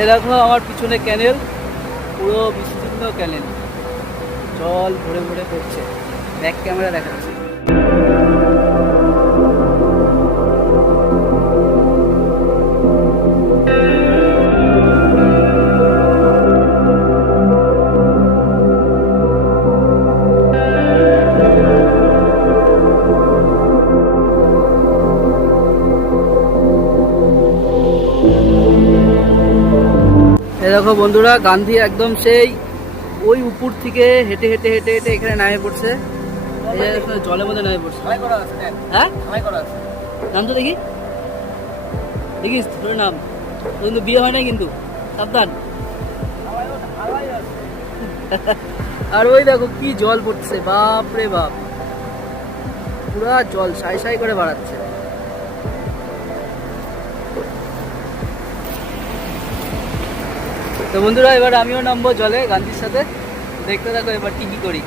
এই দেখো আমার পিছনে ক্যানেল, পুরো বিস্তীর্ণ ক্যানেল, জল ভরে ভরে পড়ছে, ব্যাক ক্যামেরা দেখাচ্ছে। এই দেখো বন্ধুরা, গান্ধী একদম সেই ওই উপর থেকে হেঁটে হেঁটে হেঁটে হেঁটে এখানে নামে পড়ছে। জলের মধ্যে নামে পড়ছে। হ্যাঁ, নাম তো দেখি, দেখিস তোর নাম। কিন্তু বিয়ে হয় নাই কিন্তু, সাবধান। আর ওই দেখো কি জল পড়ছে, বাপ রে বাপ, পুরা জল সাই সাই করে বাড়াচ্ছে। তো বন্ধুরা, এবার আমিও নামবো জলে গান্ধীর সাথে, দেখতে থাকো এবার কি করি।